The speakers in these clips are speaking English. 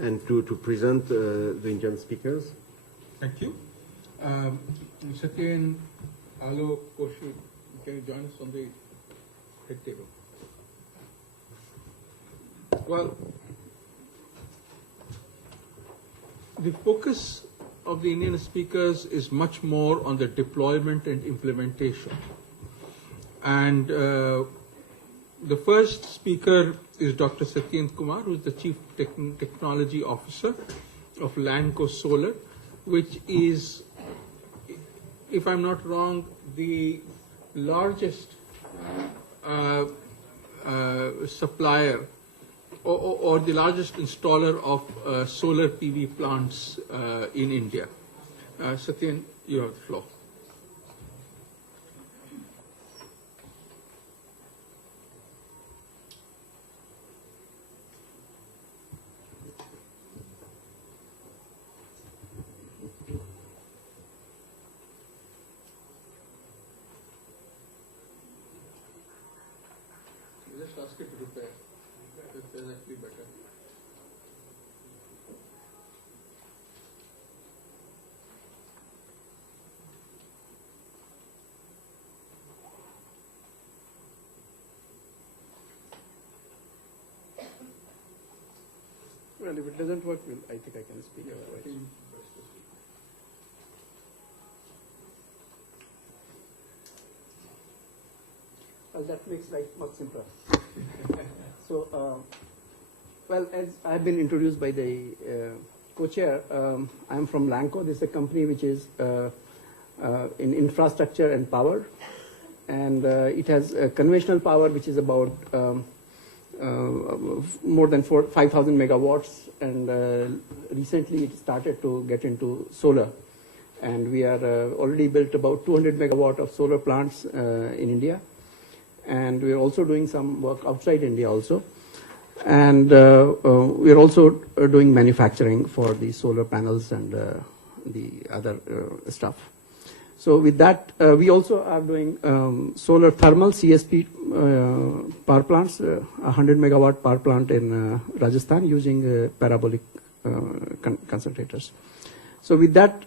and to present the Indian speakers. Thank you. Satyen, Aalok, Koshi, can you join us on the head table? Well, the focus of the Indian speakers is much more on the deployment and implementation. And the first speaker is Dr. Satyen Kumar, who is the Chief Technology Officer of Lanco Solar, which is, if I'm not wrong, the largest supplier or the largest installer of solar PV plants in India. Satyen, you have the floor. Just ask it to repair. That's actually better. Well, if it doesn't work, I think I can speak otherwise. Well, that makes life much simpler. So, well, as I've been introduced by the co-chair, I'm from Lanco. This is a company which is in infrastructure and power. And it has conventional power, which is about more than 5,000 megawatts. And recently it started to get into solar. And we are already built about 200 megawatt of solar plants in India. And we're also doing some work outside India also. And we're also doing manufacturing for the solar panels and the other stuff. So with that, we also are doing solar thermal CSP power plants, 100 megawatt power plant in Rajasthan using parabolic concentrators. So with that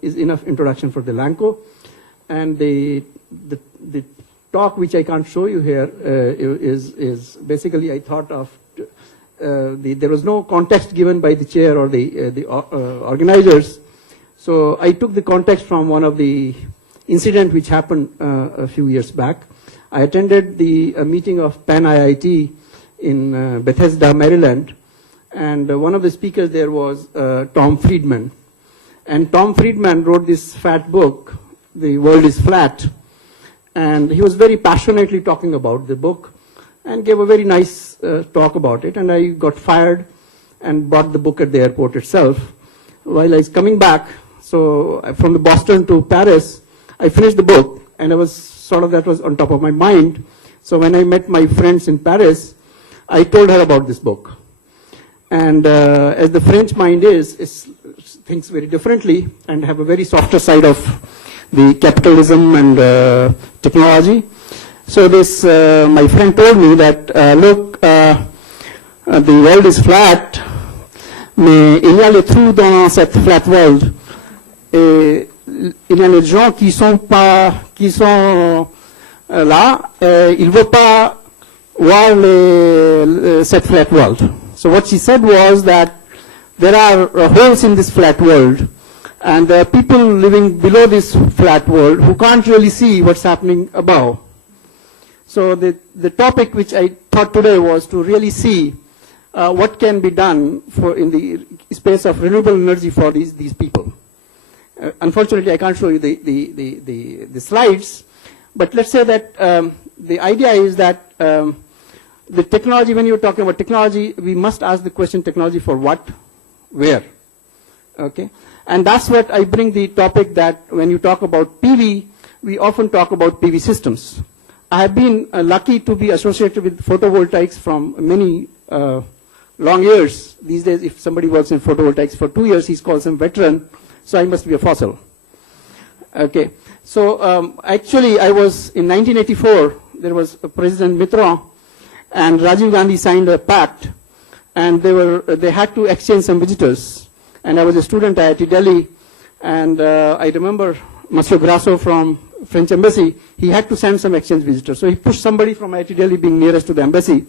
is enough introduction for the Lanco. And the talk which I can't show you here is basically I thought of there was no context given by the chair or the organizers, so I took the context from one of the incident which happened a few years back. I attended the meeting of Penn IIT in Bethesda, Maryland, and one of the speakers there was Tom Friedman, and Tom Friedman wrote this fat book, The World is Flat. And he was very passionately talking about the book and gave a very nice talk about it. And I got fired and bought the book at the airport itself. While I was coming back, so from the Boston to Paris, I finished the book and I was sort of, that was on top of my mind. So when I met my friends in Paris, I told her about this book. And as the French mind is thinks very differently and have a very softer side of the capitalism and technology. So this, my friend told me that, look, the world is flat, mais il y a les trous dans cette flat world. Et il y a les gens qui sont là, ils ne veulent pas voir cette flat world. So what she said was that there are holes in this flat world. And there are people living below this flat world who can't really see what's happening above. So the topic which I thought today was to really see what can be done for in the space of renewable energy for these people. Unfortunately, I can't show you the slides, but let's say that the idea is that the technology, when you're talking about technology, we must ask the question, technology for what, where, okay? And that's what I bring the topic that when you talk about PV, we often talk about PV systems. I have been lucky to be associated with photovoltaics from many long years. These days, if somebody works in photovoltaics for 2 years, he's called some veteran, so I must be a fossil. Okay, so actually I was, in 1984, there was President Mitterrand and Rajiv Gandhi signed a pact and they had to exchange some visitors. And I was a student at IIT Delhi, and I remember Monsieur Grasso from French embassy, he had to send some exchange visitors. So he pushed somebody from IIT Delhi, being nearest to the embassy,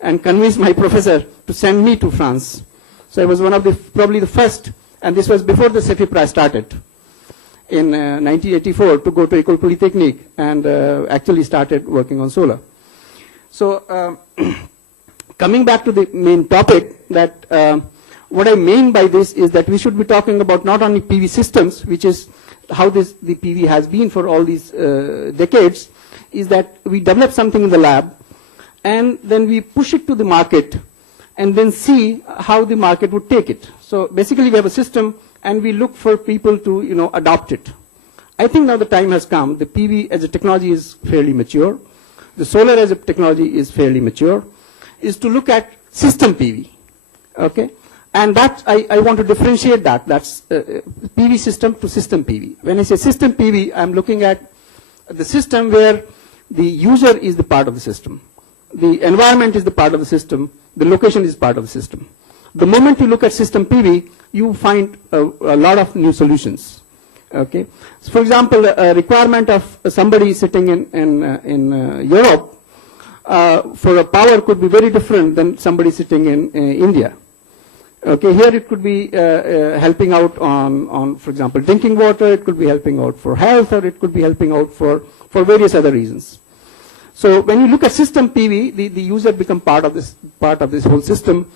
and convinced my professor to send me to France. So I was one of probably the first, and this was before the CEFI Prize started in 1984, to go to École Polytechnique and actually started working on solar. So coming back to the main topic, that what I mean by this is that we should be talking about not only PV systems, which is how the PV has been for all these decades, is that we develop something in the lab, and then we push it to the market, and then see how the market would take it. So basically we have a system, and we look for people to adopt it. I think now the time has come. The PV as a technology is fairly mature. The solar as a technology is fairly mature. Is to look at system PV, okay? And that I want to differentiate that. That's PV system to system PV. When I say system PV, I'm looking at the system where the user is the part of the system. The environment is the part of the system. The location is part of the system. The moment you look at system PV, you find a lot of new solutions. Okay. So for example, a requirement of somebody sitting in Europe for a power could be very different than somebody sitting in India. Okay. Here it could be helping out on, for example, drinking water. It could be helping out for health, or it could be helping out for various other reasons. So when you look at system PV, the user become part of this whole system,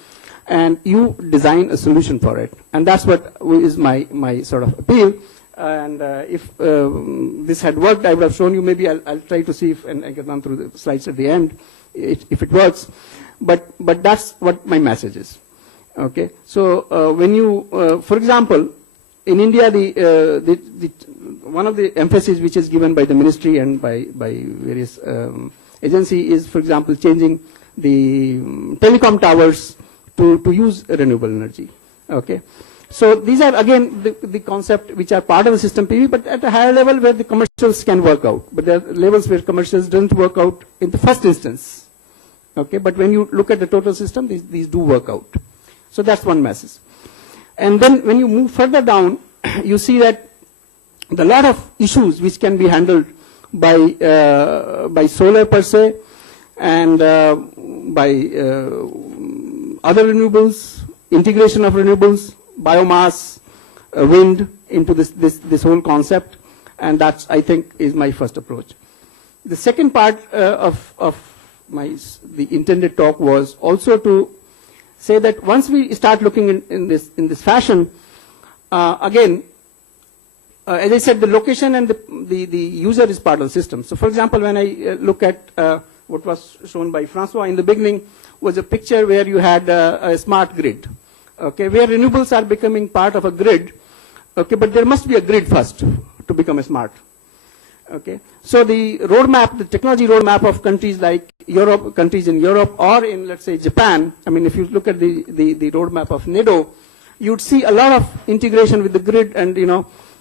and you design a solution for it. And that's what is my sort of appeal. And if this had worked, I would have shown you. Maybe I'll try to see if, and I can run through the slides at the end, if it works. But that's what my message is. Okay. So when you, for example, in India, one of the emphasis which is given by the ministry and by various agency is, for example, changing the telecom towers to use renewable energy. Okay. So these are again the concept which are part of the system PV, but at a higher level where the commercials can work out. But there are levels where commercials doesn't work out in the first instance. Okay. But when you look at the total system, these do work out. So that's one message. And then when you move further down, you see that there are a lot of issues which can be handled by solar per se, and by other renewables, integration of renewables, biomass, wind into this whole concept, and that's, I think, is my first approach. The second part of the intended talk was also to say that once we start looking in this fashion, again, as I said, the location and the user is part of the system. So, for example, when I look at what was shown by François in the beginning, was a picture where you had a smart grid, okay, where renewables are becoming part of a grid, okay, but there must be a grid first to become a smart. Okay, so the roadmap, the technology roadmap of countries like Europe, countries in Europe, or in, let's say, Japan. I mean, if you look at the roadmap of NEDO, you'd see a lot of integration with the grid, and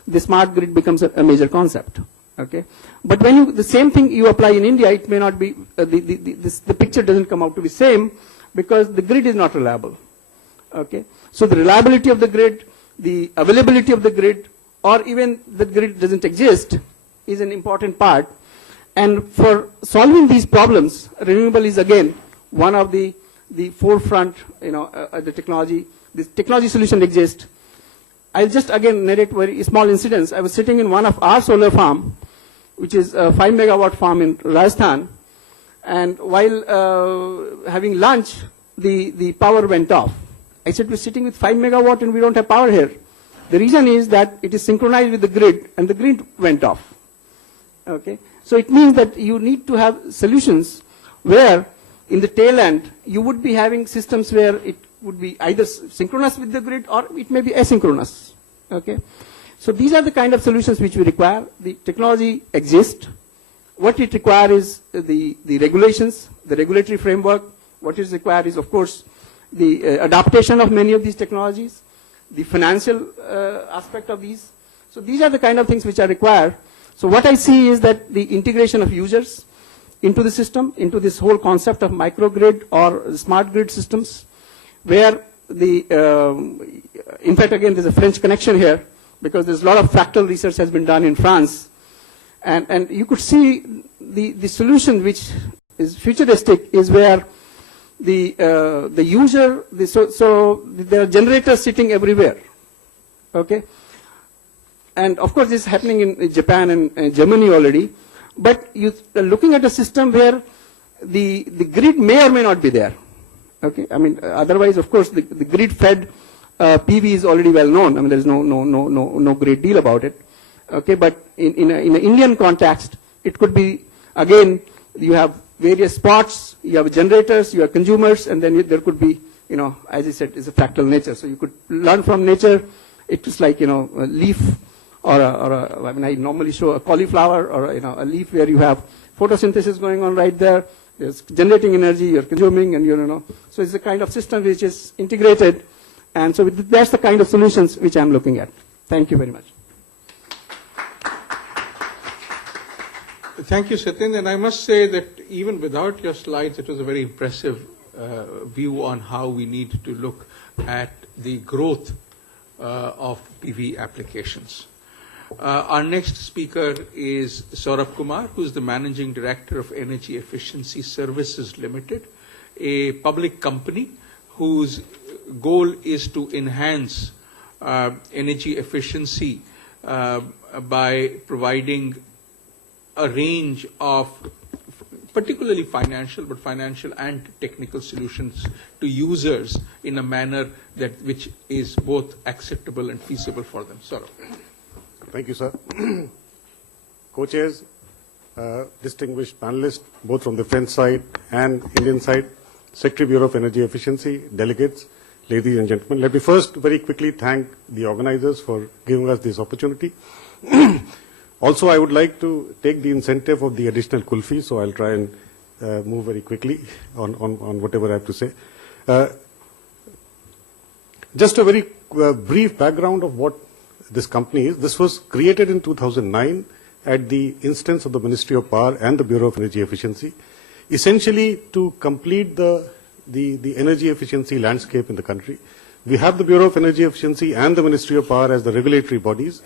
the smart grid becomes a major concept. Okay, but when the same thing you apply in India, it may not be the picture doesn't come out to be same, because the grid is not reliable. Okay, so the reliability of the grid, the availability of the grid, or even the grid doesn't exist, is an important part. And for solving these problems, renewable is again one of the forefront, the technology. This technology solution exists. I'll just again narrate very small incidents. I was sitting in one of our solar farm, which is a 5 megawatt farm in Rajasthan, and while having lunch, the power went off. I said, we're sitting with 5 megawatt and we don't have power here. The reason is that it is synchronized with the grid, and the grid went off. Okay, so it means that you need to have solutions where, in the tail end, you would be having systems where it would be either synchronous with the grid or it may be asynchronous. Okay, so these are the kind of solutions which we require. The technology exists. What it requires is the regulations, the regulatory framework. What is required is, of course, the adaptation of many of these technologies, the financial aspect of these. So these are the kind of things which are required. So what I see is that the integration of users into the system, into this whole concept of microgrid or smart grid systems, where in fact, again, there's a French connection here, because there's a lot of fractal research has been done in France. And you could see the solution which is futuristic is where the user, so there are generators sitting everywhere. Okay? And of course, this is happening in Japan and Germany already. But you are looking at a system where the grid may or may not be there. Okay? I mean, otherwise, of course, the grid-fed PV is already well known. I mean, there's no great deal about it. Okay? But in an Indian context, it could be, again, you have various spots, you have generators, you have consumers, and then there could be, as I said, it's a fractal nature. So you could learn from nature. It's like, a leaf I mean, I normally show a cauliflower or, a leaf where you have photosynthesis going on right there. There's generating energy, you're consuming, and so it's a kind of system which is integrated. And so that's the kind of solutions which I'm looking at. Thank you very much. Thank you, Satyen. And I must say that even without your slides, it was a very impressive view on how we need to look at the growth of PV applications. Our next speaker is Saurabh Kumar, who is the Managing Director of Energy Efficiency Services Limited, a public company whose goal is to enhance energy efficiency by providing a range of particularly financial and technical solutions to users in a manner which is both acceptable and feasible for them. Saurabh. Thank you, sir. Co-chairs, distinguished panelists, both from the French side and Indian side, Secretary Bureau of Energy Efficiency, delegates, ladies and gentlemen. Let me first very quickly thank the organizers for giving us this opportunity. Also, I would like to take the incentive of the additional kulfi, so I'll try and move very quickly on whatever I have to say. Just a very brief background of what this company is. This was created in 2009 at the instance of the Ministry of Power and the Bureau of Energy Efficiency, essentially to complete the energy efficiency landscape in the country. We have the Bureau of Energy Efficiency and the Ministry of Power as the regulatory bodies.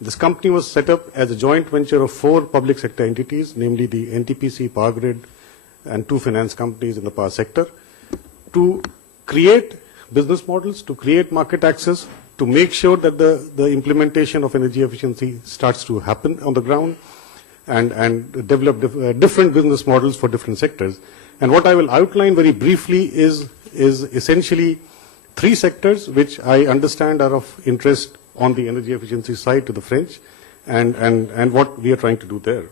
This company was set up as a joint venture of 4 public sector entities, namely the NTPC, Power Grid, and 2 finance companies in the power sector, to create business models, to create market access, to make sure that the implementation of energy efficiency starts to happen on the ground, and develop different business models for different sectors. And what I will outline very briefly is essentially 3 sectors which I understand are of interest on the energy efficiency side to the French, and what we are trying to do there.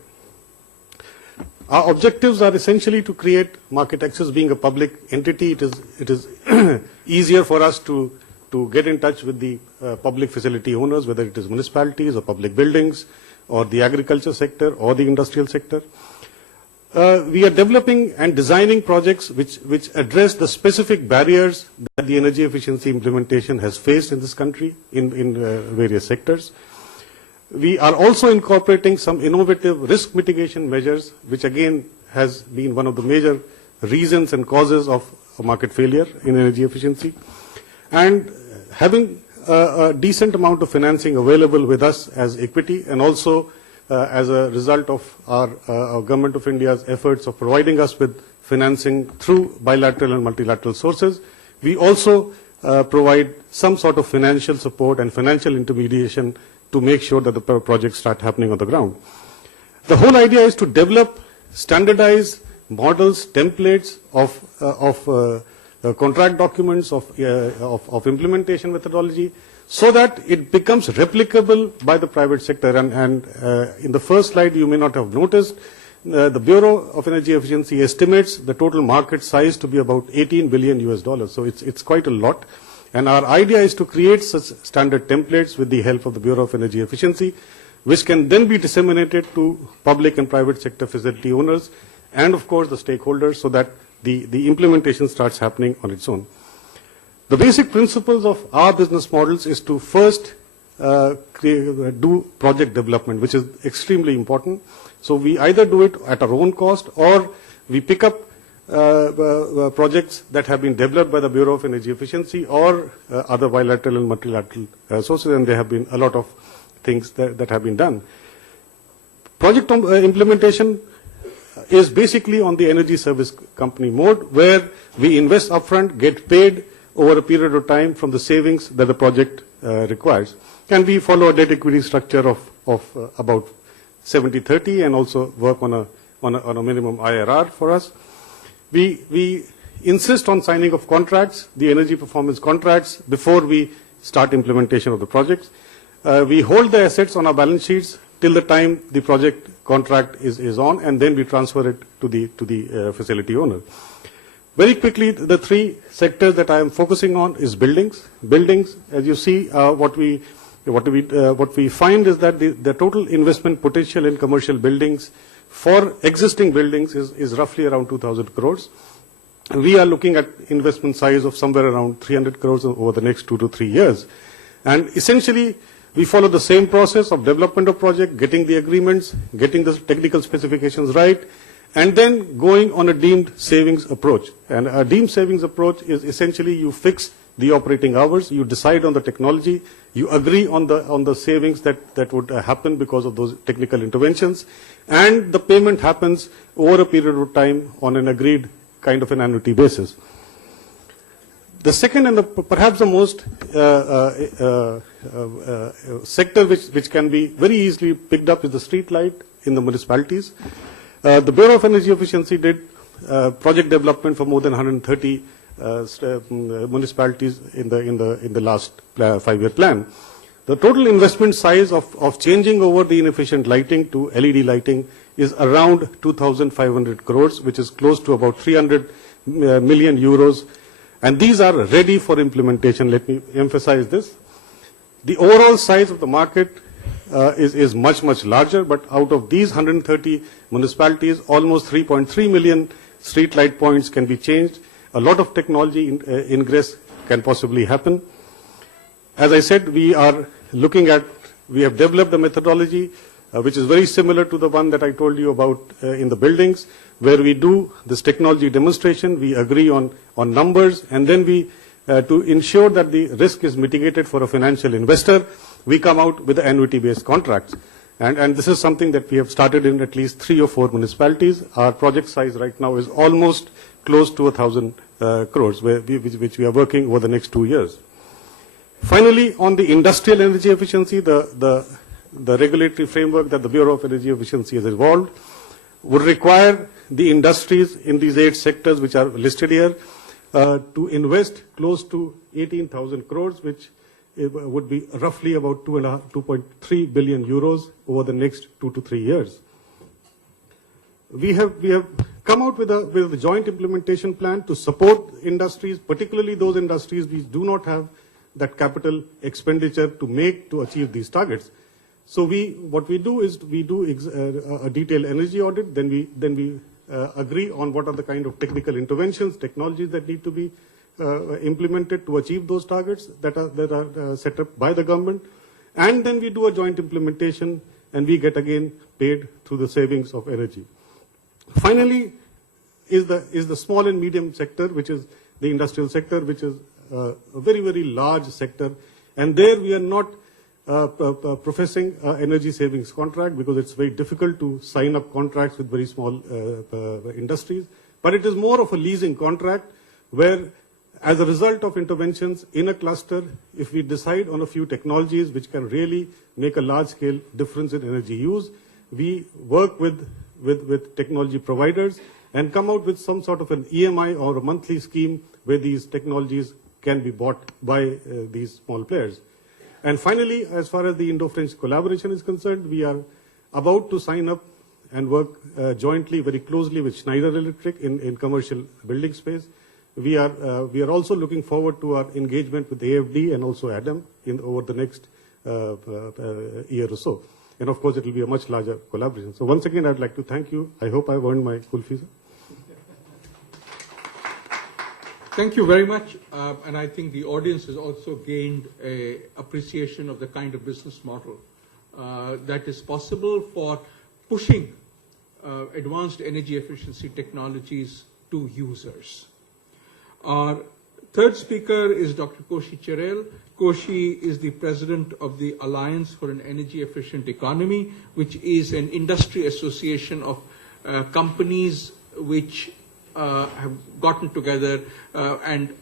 Our objectives are essentially to create market access. Being a public entity, it is easier for us to get in touch with the public facility owners, whether it is municipalities or public buildings or the agriculture sector or the industrial sector. We are developing and designing projects which address the specific barriers that the energy efficiency implementation has faced in this country in various sectors. We are also incorporating some innovative risk mitigation measures, which again has been one of the major reasons and causes of market failure in energy efficiency. And having a decent amount of financing available with us as equity, and also as a result of our Government of India's efforts of providing us with financing through bilateral and multilateral sources, we also provide some sort of financial support and financial intermediation to make sure that the projects start happening on the ground. The whole idea is to develop standardized models, templates of contract documents, of implementation methodology, so that it becomes replicable by the private sector. And in the first slide, you may not have noticed, the Bureau of Energy Efficiency estimates the total market size to be about $18 billion. So it's quite a lot. And our idea is to create such standard templates with the help of the Bureau of Energy Efficiency, which can then be disseminated to public and private sector facility owners and, of course, the stakeholders, so that the implementation starts happening on its own. The basic principles of our business models is to first do project development, which is extremely important. So we either do it at our own cost, or we pick up projects that have been developed by the Bureau of Energy Efficiency or other bilateral and multilateral sources, and there have been a lot of things that have been done. Project implementation is basically on the energy service company mode, where we invest upfront, get paid over a period of time from the savings that the project requires. And we follow a debt equity structure of about 70-30 and also work on a minimum IRR for us. We insist on signing of contracts, the energy performance contracts, before we start implementation of the projects. We hold the assets on our balance sheets till the time the project contract is on, and then we transfer it to the facility owner. Very quickly, the three sectors that I am focusing on is buildings. Buildings, as you see, what we find is that the total investment potential in commercial buildings for existing buildings is roughly around 2,000 crores. We are looking at investment size of somewhere around 300 crores over the next 2 to 3 years. And essentially, we follow the same process of development of project, getting the agreements, getting the technical specifications right, and then going on a deemed savings approach. And a deemed savings approach is essentially you fix the operating hours, you decide on the technology, you agree on the savings that would happen because of those technical interventions, and the payment happens over a period of time on an agreed kind of an annuity basis. The second and perhaps the most sector which can be very easily picked up is the street light in the municipalities. The Bureau of Energy Efficiency did project development for more than 130 municipalities in the last 5-year plan. The total investment size of changing over the inefficient lighting to LED lighting is around 2,500 crores, which is close to about 300 million euros. And these are ready for implementation. Let me emphasize this. The overall size of the market is much, much larger, but out of these 130 municipalities, almost 3.3 million street light points can be changed. A lot of technology ingress can possibly happen. As I said, we have developed a methodology which is very similar to the one that I told you about in the buildings, where we do this technology demonstration, we agree on numbers, and then we, to ensure that the risk is mitigated for a financial investor, we come out with annuity-based contracts. And this is something that we have started in at least 3 or 4 municipalities. Our project size right now is almost close to 1,000 crores, which we are working over the next 2 years. Finally, on the industrial energy efficiency, the regulatory framework that the Bureau of Energy Efficiency has evolved would require the industries in these 8 sectors which are listed here to invest close to 18,000 crores, which would be roughly about 2.3 billion euros over the next 2 to 3 years. We have come out with a joint implementation plan to support industries, particularly those industries which do not have that capital expenditure to achieve these targets. So what we do is we do a detailed energy audit, then we agree on what are the kind of technical interventions, technologies that need to be implemented to achieve those targets that are set up by the government, and then we do a joint implementation, and we get again paid through the savings of energy. Finally, is the small and medium sector, which is the industrial sector, which is a very, very large sector, and there we are not professing energy savings contract because it's very difficult to sign up contracts with very small industries, but it is more of a leasing contract where, as a result of interventions in a cluster, if we decide on a few technologies which can really make a large-scale difference in energy use, we work with technology providers and come out with some sort of an EMI or a monthly scheme where these technologies can be bought by these small players. And finally, as far as the indo-French collaboration is concerned, we are about to sign up and work jointly, very closely with Schneider Electric in commercial building space. We are also looking forward to our engagement with AFD and also ADEME over the next year or so. And of course, it will be a much larger collaboration. So once again, I'd like to thank you. I hope I've earned my full fees. Thank you very much. And I think the audience has also gained an appreciation of the kind of business model that is possible for pushing advanced energy efficiency technologies to users. Our third speaker is Dr. Koshi Cherel. Koshi is the president of the Alliance for an Energy Efficient Economy, which is an industry association of companies which have gotten together and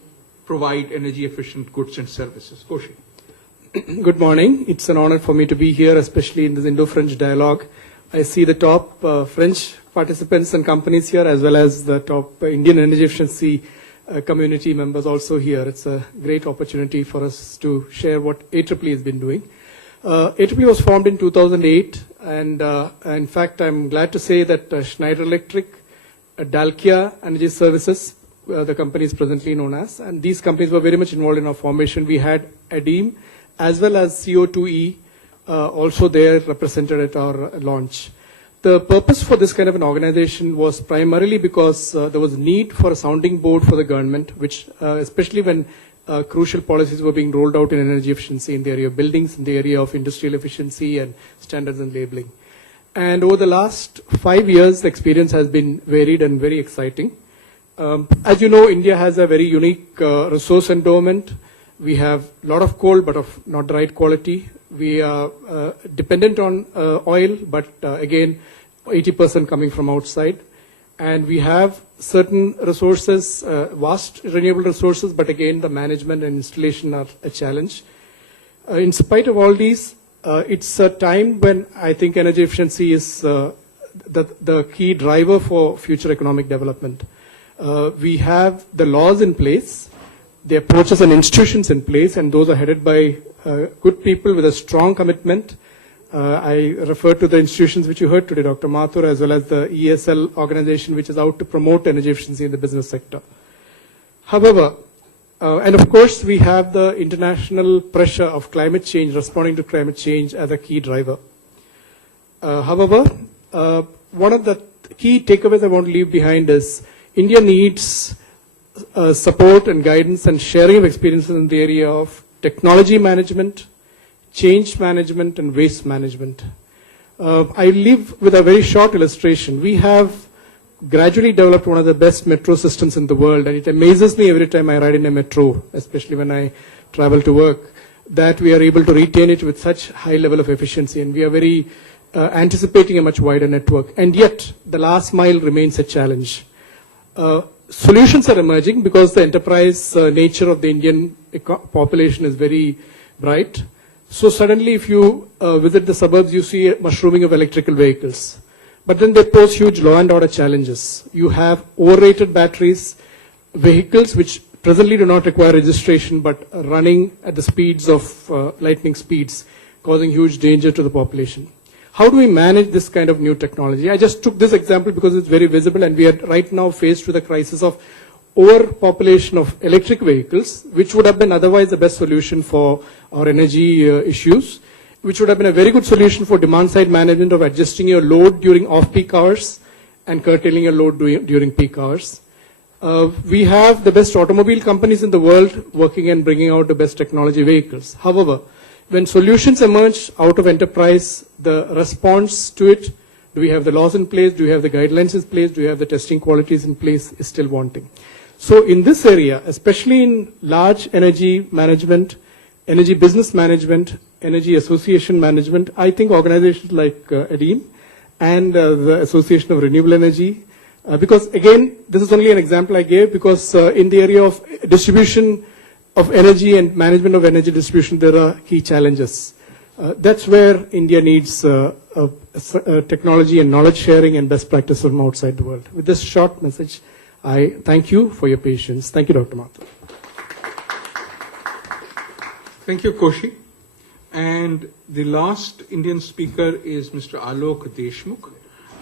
provide energy efficient goods and services. Koshi. Good morning. It's an honor for me to be here, especially in this Indo-French dialogue. I see the top French participants and companies here, as well as the top Indian energy efficiency community members also here. It's a great opportunity for us to share what AEEE has been doing. AEEE was formed in 2008, and in fact, I'm glad to say that Schneider Electric, Dalkia Energy Services, the company is presently known as, and these companies were very much involved in our formation. We had ADEME as well as CO2E also there represented at our launch. The purpose for this kind of an organization was primarily because there was need for a sounding board for the government, which especially when crucial policies were being rolled out in energy efficiency in the area of buildings, in the area of industrial efficiency and standards and labeling. And over the last 5 years, the experience has been varied and very exciting. As you know, India has a very unique resource endowment. We have a lot of coal, but of not the right quality. We are dependent on oil, but again, 80% coming from outside. And we have certain resources, vast renewable resources, but again, the management and installation are a challenge. In spite of all these, it's a time when I think energy efficiency is the key driver for future economic development. We have the laws in place, the approaches and institutions in place, and those are headed by good people with a strong commitment. I refer to the institutions which you heard today, Dr. Mathur, as well as the ESL organization, which is out to promote energy efficiency in the business sector. However, and of course, we have the international pressure of climate change, responding to climate change as a key driver. However, one of the key takeaways I want to leave behind is India needs support and guidance and sharing of experiences in the area of technology management, change management, and waste management. I leave with a very short illustration. We have gradually developed one of the best metro systems in the world, and it amazes me every time I ride in a metro, especially when I travel to work, that we are able to retain it with such high level of efficiency, and we are very anticipating a much wider network. And yet, the last mile remains a challenge. Solutions are emerging because the enterprise nature of the Indian population is very bright. So suddenly if you visit the suburbs, you see a mushrooming of electrical vehicles. But then they pose huge law and order challenges. You have overrated batteries, vehicles which presently do not require registration but are running at the speeds of lightning speeds, causing huge danger to the population. How do we manage this kind of new technology? I just took this example because it's very visible, and we are right now faced with a crisis of overpopulation of electric vehicles, which would have been otherwise the best solution for our energy issues, which would have been a very good solution for demand-side management of adjusting your load during off-peak hours and curtailing your load during peak hours. We have the best automobile companies in the world working and bringing out the best technology vehicles. However, when solutions emerge out of enterprise, the response to it, do we have the laws in place, do we have the guidelines in place, do we have the testing qualities in place, is still wanting. So in this area, especially in large energy management, energy business management, energy association management, I think organizations like ADEME and the Association of Renewable Energy, because again, this is only an example I gave, because in the area of distribution of energy and management of energy distribution, there are key challenges. That's where India needs technology and knowledge sharing and best practice from outside the world. With this short message, I thank you for your patience. Thank you, Dr. Mathur. Thank you, Koshi. And the last Indian speaker is Mr. Aalok Deshmukh.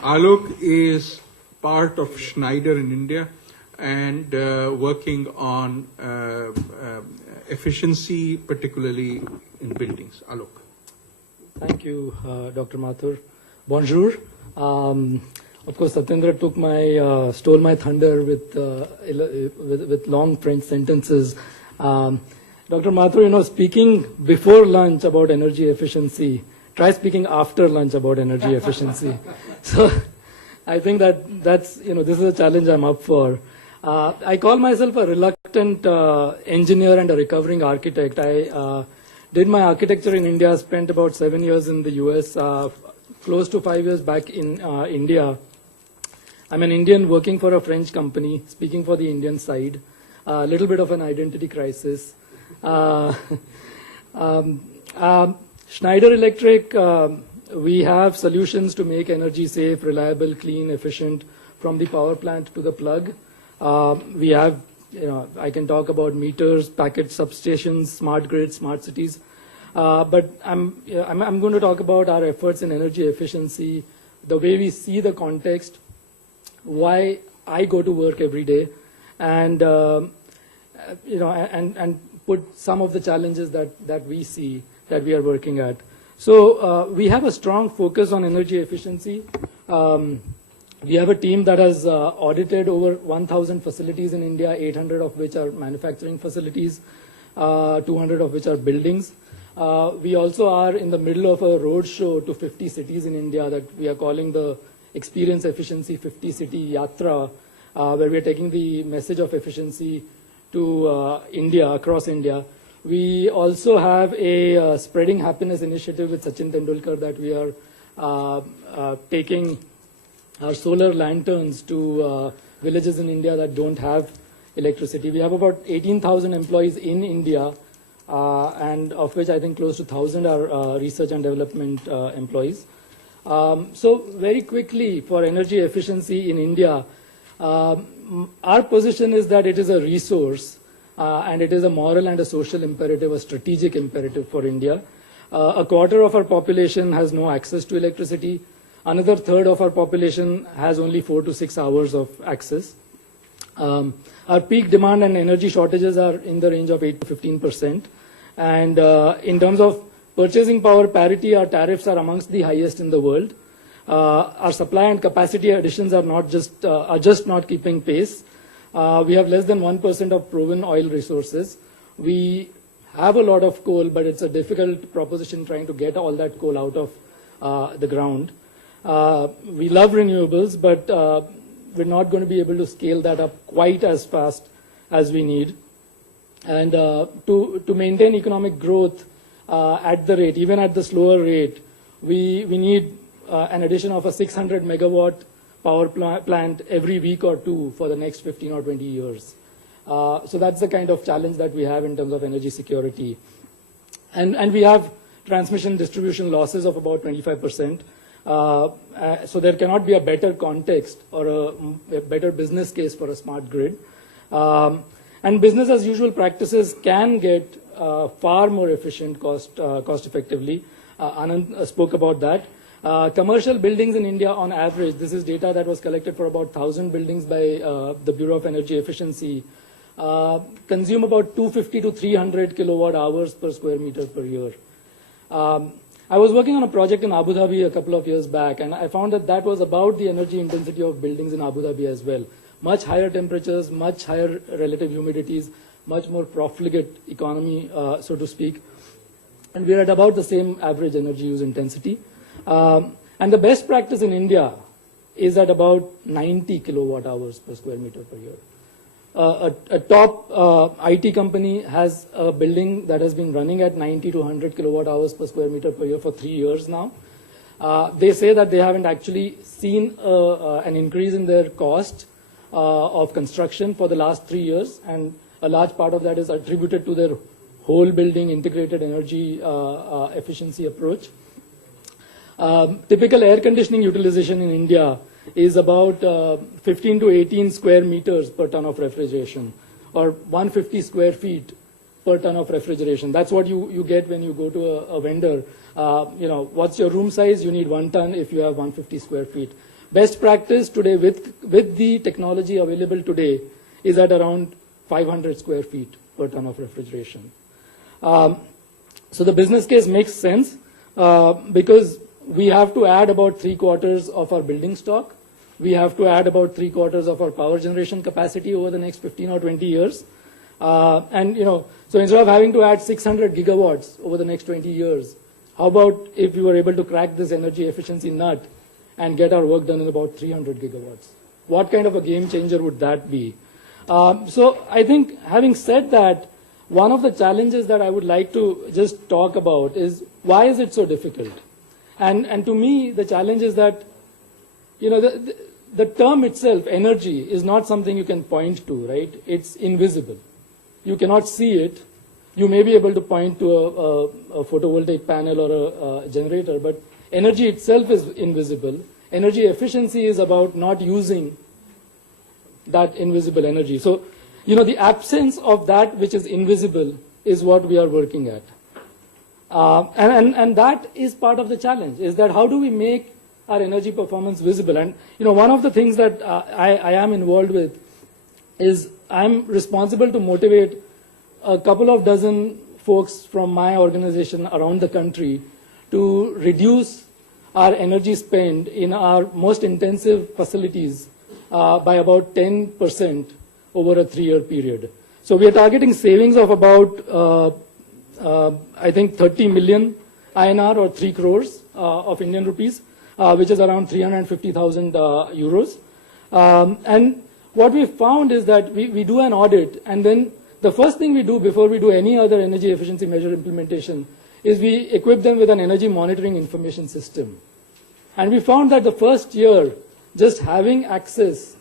Aalok is part of Schneider in India and working on efficiency, particularly in buildings. Aalok. Thank you, Dr. Mathur. Bonjour. Of course, Satyendra stole my thunder with long French sentences. Dr. Mathur, speaking before lunch about energy efficiency, try speaking after lunch about energy efficiency. So I think that's this is a challenge I'm up for. I call myself a reluctant engineer and a recovering architect. I did my architecture in India, spent about 7 years in the US, close to 5 years back in India. I'm an Indian working for a French company, speaking for the Indian side. A little bit of an identity crisis. Schneider Electric, we have solutions to make energy safe, reliable, clean, efficient from the power plant to the plug. We have, I can talk about meters, packet substations, smart grids, smart cities. But I'm going to talk about our efforts in energy efficiency, the way we see the context, why I go to work every day, and and put some of the challenges that we see that we are working at. So we have a strong focus on energy efficiency. We have a team that has audited over 1,000 facilities in India, 800 of which are manufacturing facilities, 200 of which are buildings. We also are in the middle of a road show to 50 cities in India that we are calling the Experience Efficiency 50 City Yatra, where we are taking the message of efficiency to India, across India. We also have a Spreading Happiness initiative with Sachin Tendulkar that we are taking our solar lanterns to villages in India that don't have electricity. We have about 18,000 employees in India, and of which I think close to 1,000 are research and development employees. So very quickly, for energy efficiency in India, our position is that it is a resource and it is a moral and a social imperative, a strategic imperative for India. A quarter of our population has no access to electricity. Another third of our population has only 4 to 6 hours of access. Our peak demand and energy shortages are in the range of 8 to 15%. And in terms of purchasing power parity, our tariffs are amongst the highest in the world. Our supply and capacity additions are just not keeping pace. We have less than 1% of proven oil resources. We have a lot of coal, but it's a difficult proposition trying to get all that coal out of the ground. We love renewables, but we're not going to be able to scale that up quite as fast as we need. And to maintain economic growth at the rate, even at the slower rate, we need an addition of a 600 megawatt power plant every week or two for the next 15 or 20 years. So that's the kind of challenge that we have in terms of energy security. And we have transmission distribution losses of about 25%. So there cannot be a better context or a better business case for a smart grid. And business as usual practices can get far more efficient cost effectively. Anand spoke about that. Commercial buildings in India on average, this is data that was collected for about 1,000 buildings by the Bureau of Energy Efficiency, consume about 250 to 300 kilowatt hours per square meter per year. I was working on a project in Abu Dhabi a couple of years back, and I found that was about the energy intensity of buildings in Abu Dhabi as well. Much higher temperatures, much higher relative humidities, much more profligate economy, so to speak. And we're at about the same average energy use intensity. And the best practice in India is at about 90 kilowatt hours per square meter per year. A top IT company has a building that has been running at 90 to 100 kilowatt hours per square meter per year for 3 years now. They say that they haven't actually seen an increase in their cost of construction for the last 3 years, and a large part of that is attributed to their whole building integrated energy efficiency approach. Typical air conditioning utilization in India is about 15 to 18 square meters per ton of refrigeration, or 150 square feet per ton of refrigeration. That's what you get when you go to a vendor. What's your room size? You need 1 ton if you have 150 square feet. Best practice today with the technology available today is at around 500 square feet per ton of refrigeration. So the business case makes sense because we have to add about 3/4 of our building stock. We have to add about 3/4 of our power generation capacity over the next 15 or 20 years. So instead of having to add 600 gigawatts over the next 20 years, how about if we were able to crack this energy efficiency nut and get our work done in about 300 gigawatts? What kind of a game changer would that be? So I think, having said that, one of the challenges that I would like to just talk about is why is it so difficult? And to me, the challenge is that, you know, the term itself, energy, is not something you can point to, right? It's invisible. You cannot see it. You may be able to point to a photovoltaic panel or a generator, but energy itself is invisible. Energy efficiency is about not using that invisible energy. So, you know, the absence of that which is invisible is what we are working at. And that is part of the challenge, is that how do we make our energy performance visible? And, you know, one of the things that I am involved with is I'm responsible to motivate a couple of dozen folks from my organization around the country to reduce our energy spend in our most intensive facilities by about 10% over a 3-year period. So we are targeting savings of about, I think, 30 million INR or 3 crores of Indian rupees, which is around 350,000 euros. And what we found is that we do an audit, and then the first thing we do before we do any other energy efficiency measure implementation is we equip them with an energy monitoring information system. And we found that the first year, just having access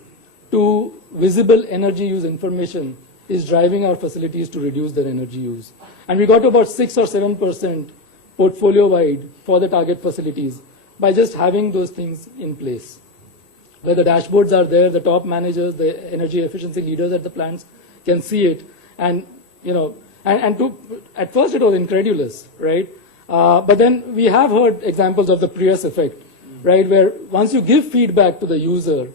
to visible energy use information is driving our facilities to reduce their energy use. And we got to about 6 or 7% portfolio-wide for the target facilities by just having those things in place. Where the dashboards are there, the top managers, the energy efficiency leaders at the plants can see it. And, you know, at first it was incredulous, right? But then we have heard examples of the Prius effect, right? Where once you give feedback to the user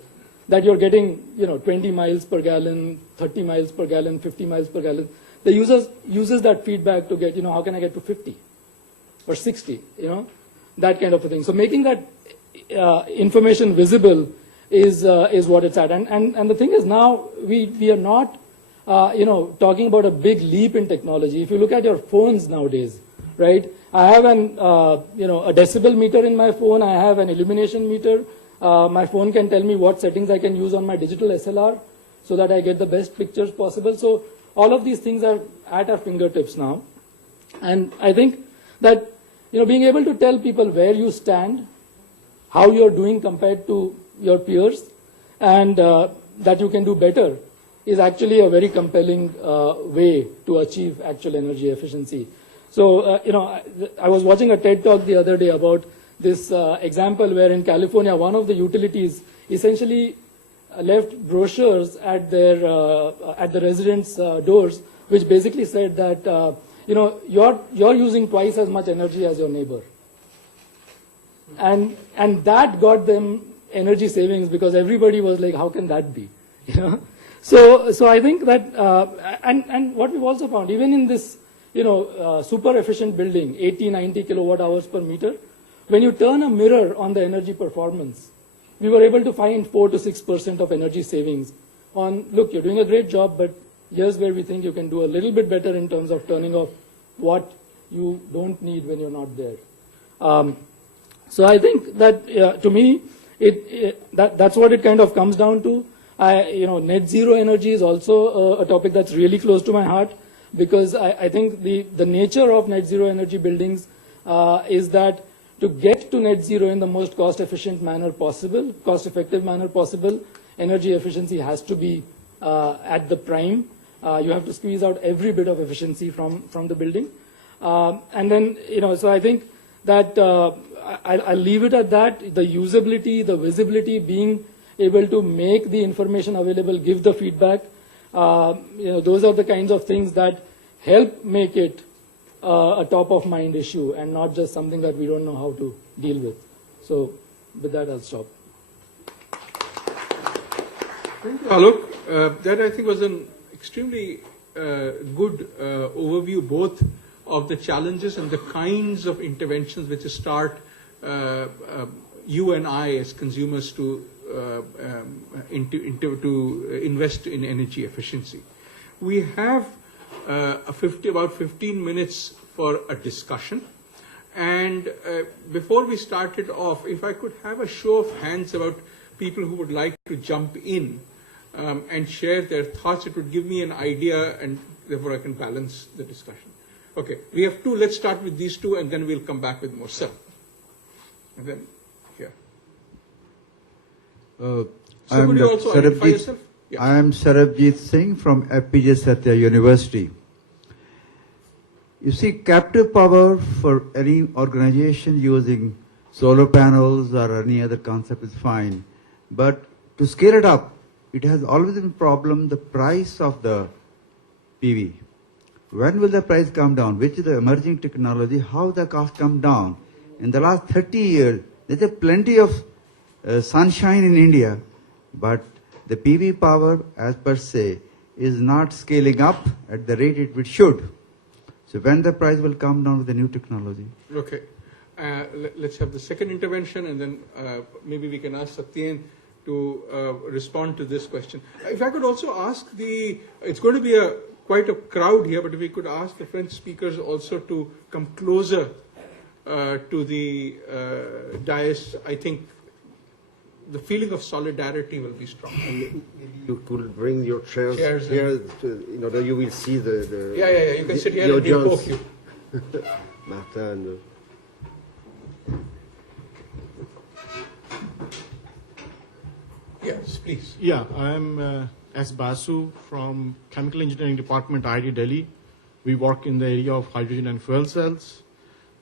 that you're getting, you know, 20 miles per gallon, 30 miles per gallon, 50 miles per gallon, the user uses that feedback to get, you know, how can I get to 50 or 60, you know, that kind of a thing. So making that information visible is what it's at. And the thing is now we are not, you know, talking about a big leap in technology. If you look at your phones nowadays, right? I have an, you know, a decibel meter in my phone. I have an illumination meter. My phone can tell me what settings I can use on my digital SLR so that I get the best pictures possible. So all of these things are at our fingertips now. And I think that, you know, being able to tell people where you stand, how you're doing compared to your peers, and that you can do better is actually a very compelling way to achieve actual energy efficiency. So, you know, I was watching a TED talk the other day about this example where in California, one of the utilities essentially left brochures at their at the residents' doors, which basically said that you know, you're using twice as much energy as your neighbor, and that got them energy savings because everybody was like, how can that be, you know? So I think that and what we've also found, even in this, you know, super efficient building, 80-90 kilowatt hours per meter, when you turn a mirror on the energy performance, we were able to find 4 to 6% of energy savings on, look, you're doing a great job, but here's where we think you can do a little bit better in terms of turning off what you don't need when you're not there. So I think that, to me, that's what it kind of comes down to. You know, net zero energy is also a topic that's really close to my heart, because I think the nature of net zero energy buildings is that to get to net zero in the most cost-efficient manner possible, cost-effective manner possible, energy efficiency has to be at the prime. You have to squeeze out every bit of efficiency from the building. And then, you know, so I think that I'll leave it at that. The usability, the visibility, being able to make the information available, give the feedback, you know, those are the kinds of things that help make it a top-of-mind issue and not just something that we don't know how to deal with. So with that, I'll stop. Thank you, Aalok. That, I think, was an extremely good overview, both of the challenges and the kinds of interventions which start you and I as consumers to invest in energy efficiency. We have about 15 minutes for a discussion. And before we started off, if I could have a show of hands about people who would like to jump in and share their thoughts. It would give me an idea, and therefore I can balance the discussion. Okay, we have two. Let's start with these two, and then we'll come back with more. Sir, and then here. So could you also identify yourself? Yeah. I am Sarabjit Singh from FPJ Satya University. You see, captive power for any organization using solar panels or any other concept is fine. But to scale it up, it has always been a problem, the price of the PV. When will the price come down? Which is the emerging technology? How the cost come down? In the last 30 years, there is plenty of sunshine in India, but the PV power, as per se, is not scaling up at the rate it should. So when the price will come down with the new technology? Okay. Let's have the second intervention, and then maybe we can ask Satyen to respond to this question. If I could also ask it's going to be quite a crowd here, but if we could ask the French speakers also to come closer to the dais, I think the feeling of solidarity will be strong. Maybe you could bring your chairs Chairs here in order you will see the Yeah. You can sit here and we'll poke you. Martin. Yes, please. Yeah, I am S. Basu from Chemical Engineering Department, IIT Delhi. We work in the area of hydrogen and fuel cells.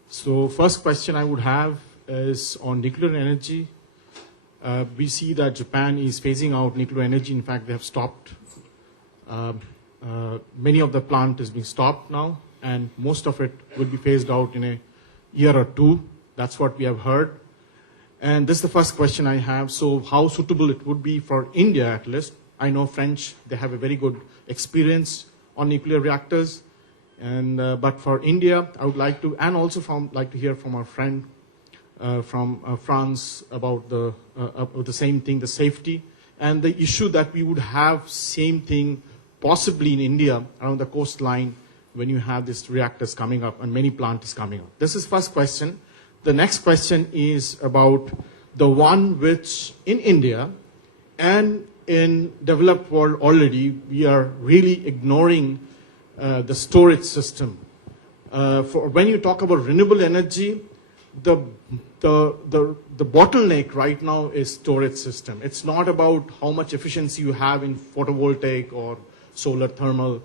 So first question I would have is on nuclear energy. We see that Japan is phasing out nuclear energy. In fact, they have stopped. Many of the plant is being stopped now, and most of it will be phased out in a year or two. That's what we have heard. And this is the first question I have. So how suitable it would be for India at least? I know French, they have a very good experience on nuclear reactors. And but for India, I would like to, and also like to hear from our friend from France about the same thing, the safety, and the issue that we would have same thing possibly in India around the coastline when you have these reactors coming up and many plants coming up. This is first question. The next question is about the one which in India and in developed world already we are really ignoring the storage system. For when you talk about renewable energy, the bottleneck right now is storage system. It's not about how much efficiency you have in photovoltaic or solar thermal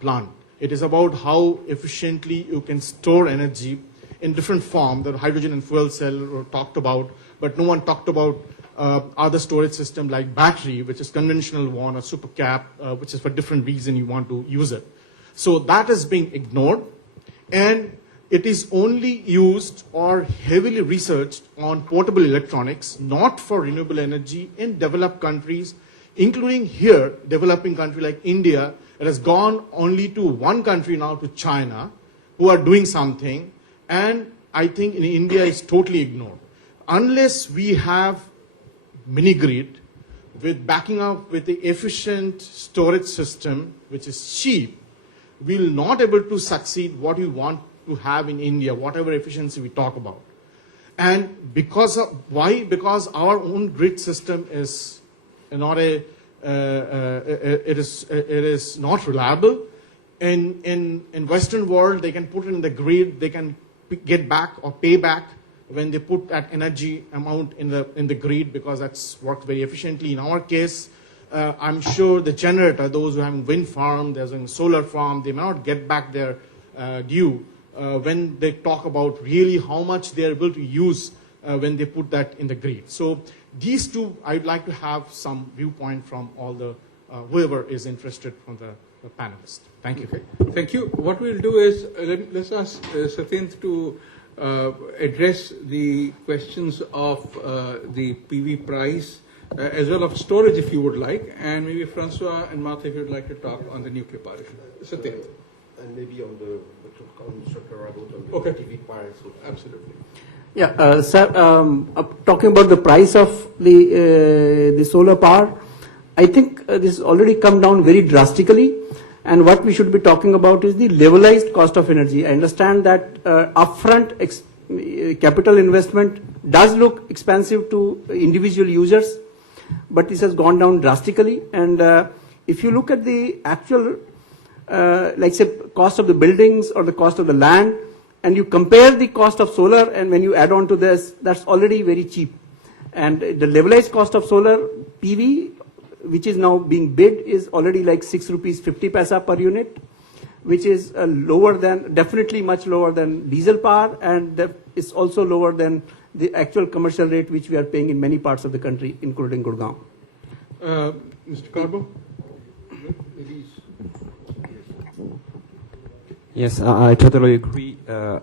plant. It is about how efficiently you can store energy in different form. The hydrogen and fuel cell were talked about, but no one talked about other storage system like battery, which is conventional one, or supercap, which is for different reason you want to use it. So that is being ignored, and it is only used or heavily researched on portable electronics, not for renewable energy in developed countries, including here, developing country like India. It has gone only to one country now, to China, who are doing something, and I think in India it's totally ignored. Unless we have mini grid with backing up with the efficient storage system, which is cheap, we will not able to succeed what we want to have in India, whatever efficiency we talk about. And because of, why? Because our own grid system is not it is not reliable. In Western world, they can put it in the grid, they can get back or pay back when they put that energy amount in the grid, because that's worked very efficiently. In our case, I'm sure the generator, those who have wind farm, there's a solar farm, they may not get back their due when they talk about really how much they're able to use when they put that in the grid. So these two, I'd like to have some viewpoint from all the whoever is interested from the panelists. Thank you. Okay. Thank you. What we'll do is let's ask Satyendra to address the questions of the PV price as well of storage, if you would like, and maybe François and Martha, if you'd like to talk on the nuclear power issue. Satyendra. And maybe on the Okay. TV part. So. Absolutely. Yeah, sir, talking about the price of the solar power, I think this has already come down very drastically, and what we should be talking about is the levelized cost of energy. I understand that upfront capital investment does look expensive to individual users, but this has gone down drastically. And if you look at the actual, like say, cost of the buildings or the cost of the land, and you compare the cost of solar, and when you add on to this, that's already very cheap. And the levelized cost of solar PV, which is now being bid, is already like 6 rupees 50 paisa per unit, which is lower than, definitely much lower than diesel power, and it's also lower than the actual commercial rate which we are paying in many parts of the country, including Gurgaon. Mr. Carbo? Yes, I totally agree.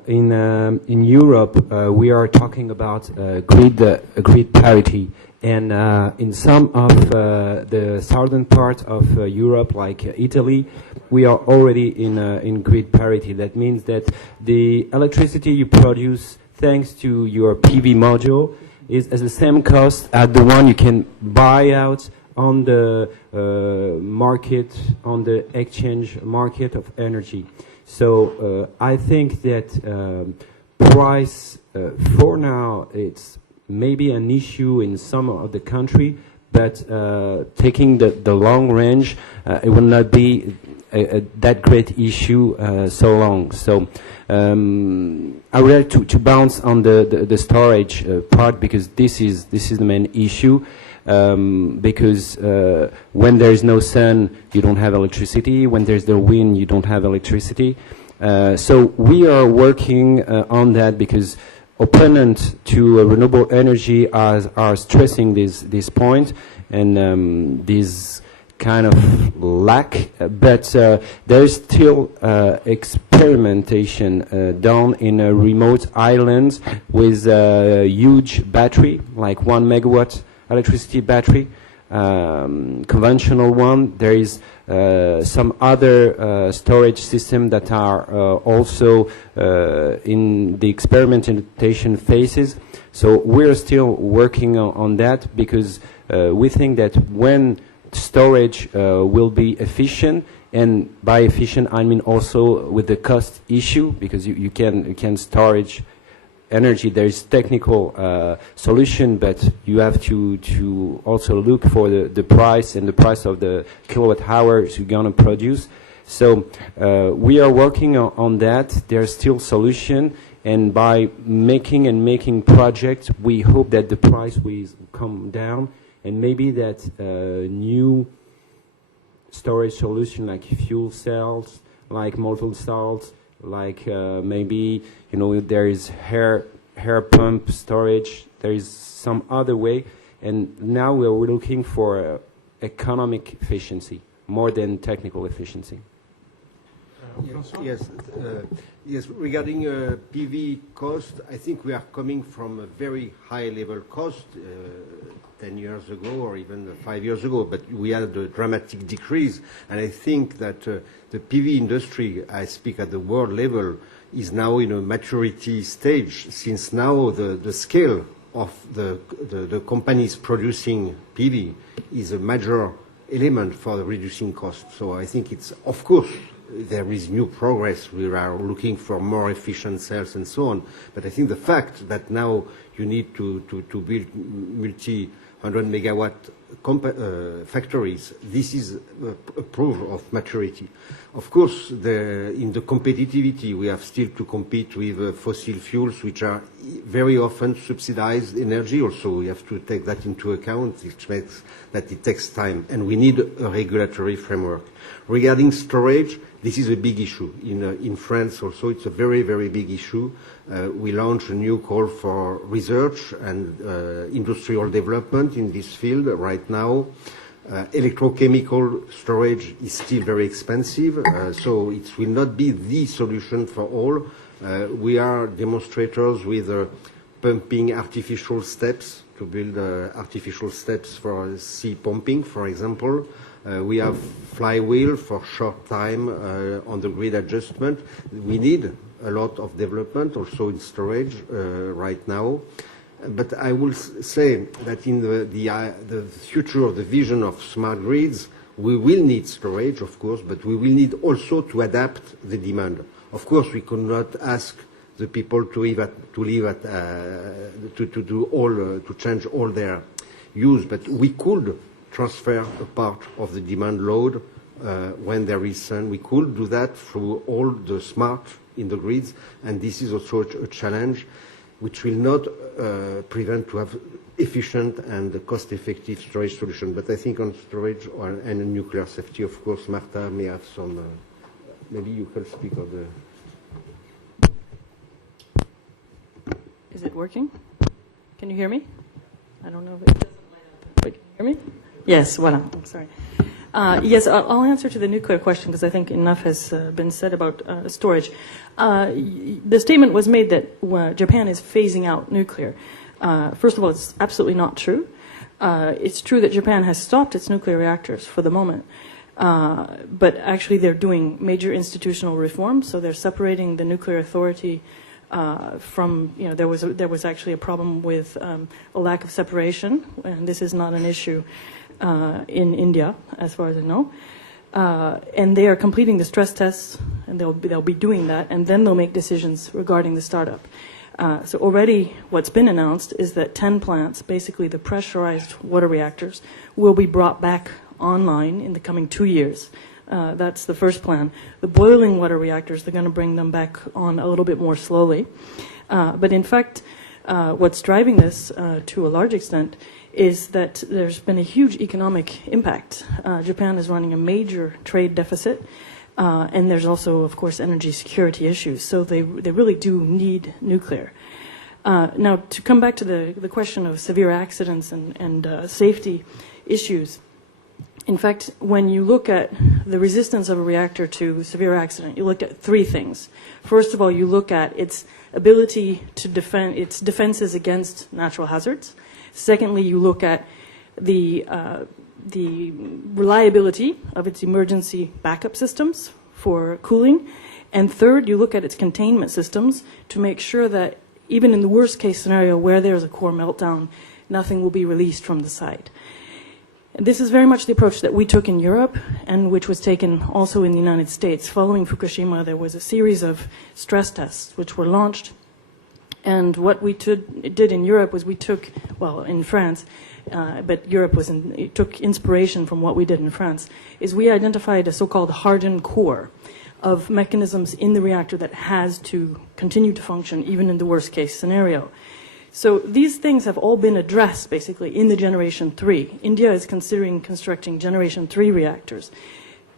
In Europe, we are talking about grid parity, and in some of the southern part of Europe, like Italy, we are already in grid parity. That means that the electricity you produce thanks to your PV module is at the same cost as the one you can buy out on the market, on the exchange market of energy. So I think that price for now it's maybe an issue in some of the country, but taking the long range, it will not be that great issue so long. So I would like to bounce on the storage part, because this is the main issue. Because when there is no sun, you don't have electricity. When there's the wind, you don't have electricity. So we are working on that, because opponents to renewable energy are stressing this point and this kind of lack. But there is still experimentation done in remote islands with a huge battery, like 1 megawatt electricity battery, conventional one. There is some other storage system that are also in the experimentation phases. So we're still working on that, because we think that when storage will be efficient, and by efficient I mean also with the cost issue, because you can storage energy. There is technical solution, but you have to also look for the price and the price of the kilowatt hours you're going to produce. So we are working on that. There's still solution, and by making projects, we hope that the price will come down, and maybe that new storage solution like fuel cells, like molten salts, like maybe, you know, there is hair pump storage, there is some other way, and now we're looking for economic efficiency more than technical efficiency. Yes. Regarding PV cost, I think we are coming from a very high level cost 10 years ago or even 5 years ago, but we had a dramatic decrease. And I think that the PV industry, I speak at the world level, is now in a maturity stage, since now the scale of the companies producing PV is a major element for the reducing cost. So I think it's, of course, there is new progress. We are looking for more efficient cells and so on. But I think the fact that now you need to build multi-100 megawatt factories, this is a proof of maturity. Of course, in the competitivity, we have still to compete with fossil fuels, which are very often subsidized energy. Also, we have to take that into account, which makes that it takes time. And we need a regulatory framework. Regarding storage, this is a big issue. In France also, it's a very, very big issue. We launched a new call for research and industrial development in this field right now. Electrochemical storage is still very expensive, so it will not be the solution for all. We are demonstrators with pumping artificial steps to build artificial steps for sea pumping, for example. We have flywheel for short time on the grid adjustment. We need a lot of development also in storage right now. But I will say that in the future of the vision of smart grids, we will need storage, of course, but we will need also to adapt the demand. Of course, we could not ask the people to change all their use, but we could transfer a part of the demand load when there is sun. We could do that through all the smart in the grids, and this is also a challenge which will not prevent to have efficient and cost-effective storage solution. But I think on storage and nuclear safety, of course, Marta may have some, maybe you can speak of the... Is it working? Can you hear me? I don't know if it doesn't. Wait, can you hear me? Yes, voilà. I'm sorry. Yes, I'll answer to the nuclear question because I think enough has been said about storage. The statement was made that Japan is phasing out nuclear. First of all, it's absolutely not true. It's true that Japan has stopped its nuclear reactors for the moment, but actually they're doing major institutional reforms. So they're separating the nuclear authority from, there was actually a problem with a lack of separation, and this is not an issue in India, as far as I know. And they are completing the stress tests, and they'll be doing that, and then they'll make decisions regarding the startup. So already what's been announced is that 10 plants, basically the pressurized water reactors, will be brought back online in the coming 2 years. That's the first plan. The boiling water reactors, they're going to bring them back on a little bit more slowly. But in fact, what's driving this to a large extent is that there's been a huge economic impact. Japan is running a major trade deficit, and there's also, of course, energy security issues. So they really do need nuclear. Now, to come back to the question of severe accidents and safety issues, in fact, when you look at the resistance of a reactor to severe accident, you look at three things. First of all, you look at its ability to defend its defenses against natural hazards. Secondly, you look at the reliability of its emergency backup systems for cooling. And third, you look at its containment systems to make sure that even in the worst case scenario where there's a core meltdown, nothing will be released from the site. And this is very much the approach that we took in Europe and which was taken also in the United States. Following Fukushima, there was a series of stress tests which were launched. And what we did in Europe was we took, well, in France, but Europe took inspiration from what we did in France, is we identified a so-called hardened core of mechanisms in the reactor that has to continue to function even in the worst case scenario. So these things have all been addressed basically in the Generation 3. India is considering constructing Generation 3 reactors.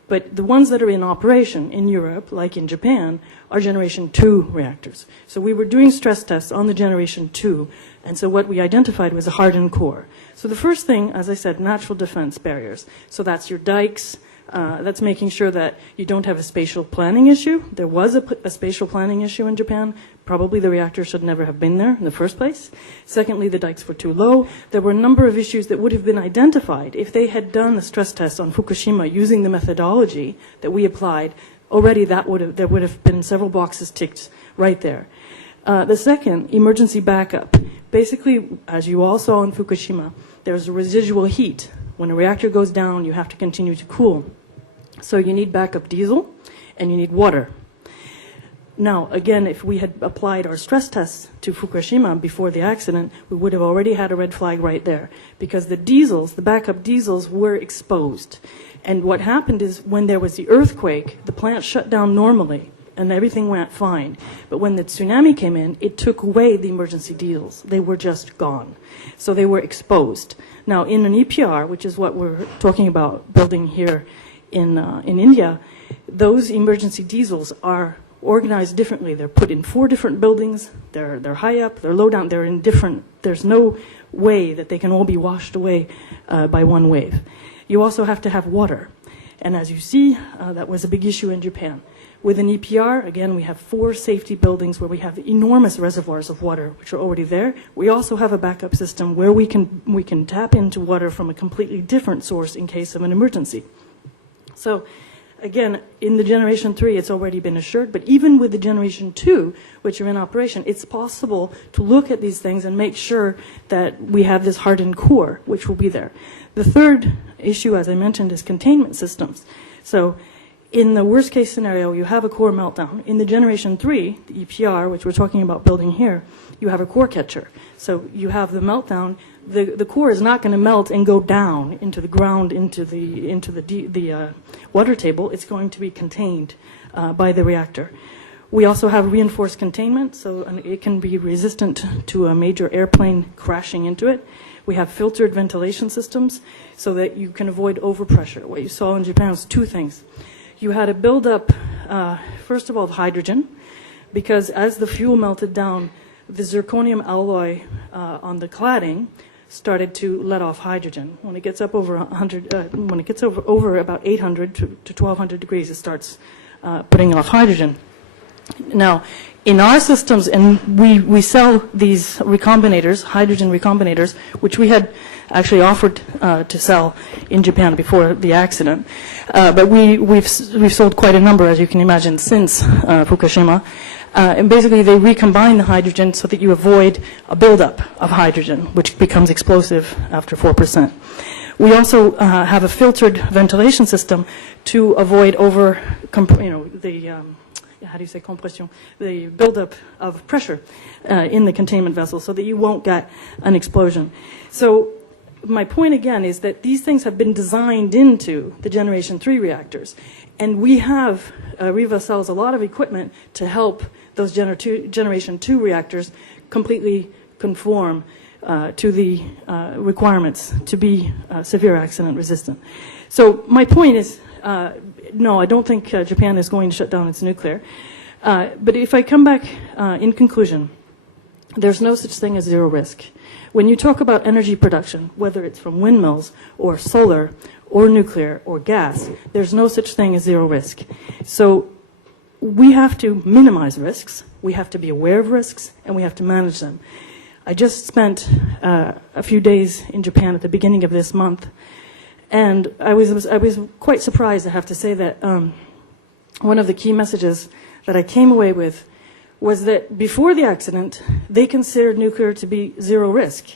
But the ones that are in operation in Europe, like in Japan, are Generation 2 reactors. So we were doing stress tests on the Generation 2, and so what we identified was a hardened core. So the first thing, as I said, natural defense barriers. So that's your dikes. That's making sure that you don't have a spatial planning issue. There was a spatial planning issue in Japan. Probably the reactor should never have been there in the first place. Secondly, the dikes were too low. There were a number of issues that would have been identified if they had done the stress test on Fukushima using the methodology that we applied. Already there would have been several boxes ticked right there. The second, emergency backup. Basically, as you all saw in Fukushima, there's a residual heat. When a reactor goes down, you have to continue to cool. So you need backup diesel and you need water. Now, again, if we had applied our stress tests to Fukushima before the accident, we would have already had a red flag right there because the diesels, the backup diesels, were exposed. And what happened is when there was the earthquake, the plant shut down normally and everything went fine. But when the tsunami came in, it took away the emergency diesels. They were just gone. So they were exposed. Now, in an EPR, which is what we're talking about building here in India, those emergency diesels are organized differently. They're put in 4 different buildings. They're high up, they're low down, they're in different, there's no way that they can all be washed away by one wave. You also have to have water. And as you see, that was a big issue in Japan. With an EPR, again, we have 4 safety buildings where we have enormous reservoirs of water, which are already there. We also have a backup system where we can tap into water from a completely different source in case of an emergency. So, again, in the Generation 3, it's already been assured, but even with the Generation 2, which are in operation, it's possible to look at these things and make sure that we have this hardened core, which will be there. The third issue, as I mentioned, is containment systems. So, in the worst case scenario, you have a core meltdown. In the generation 3, the EPR, which we're talking about building here, you have a core catcher. So you have the meltdown. The core is not going to melt and go down into the ground, into the water table. It's going to be contained by the reactor. We also have reinforced containment, so it can be resistant to a major airplane crashing into it. We have filtered ventilation systems so that you can avoid overpressure. What you saw in Japan was two things. You had a buildup, first of all, of hydrogen, because as the fuel melted down, the zirconium alloy on the cladding started to let off hydrogen. When it gets up over 100, when it gets over about 800 to 1200 degrees, it starts putting off hydrogen. Now, in our systems, and we sell these recombinators, hydrogen recombinators, which we had actually offered to sell in Japan before the accident. But we've sold quite a number, as you can imagine, since Fukushima. And basically, they recombine the hydrogen so that you avoid a buildup of hydrogen, which becomes explosive after 4%. We also have a filtered ventilation system to avoid compression, the buildup of pressure in the containment vessel so that you won't get an explosion. So my point again is that these things have been designed into the Generation 3 reactors. And we have, Riva sells a lot of equipment to help those Generation 2 reactors completely conform to the requirements to be severe accident resistant. So my point is, no, I don't think Japan is going to shut down its nuclear. But if I come back in conclusion, there's no such thing as zero risk. When you talk about energy production, whether it's from windmills or solar or nuclear or gas, there's no such thing as zero risk. So we have to minimize risks, we have to be aware of risks, and we have to manage them. I just spent a few days in Japan at the beginning of this month, and I was quite surprised, I have to say, that one of the key messages that I came away with was that before the accident, they considered nuclear to be zero risk.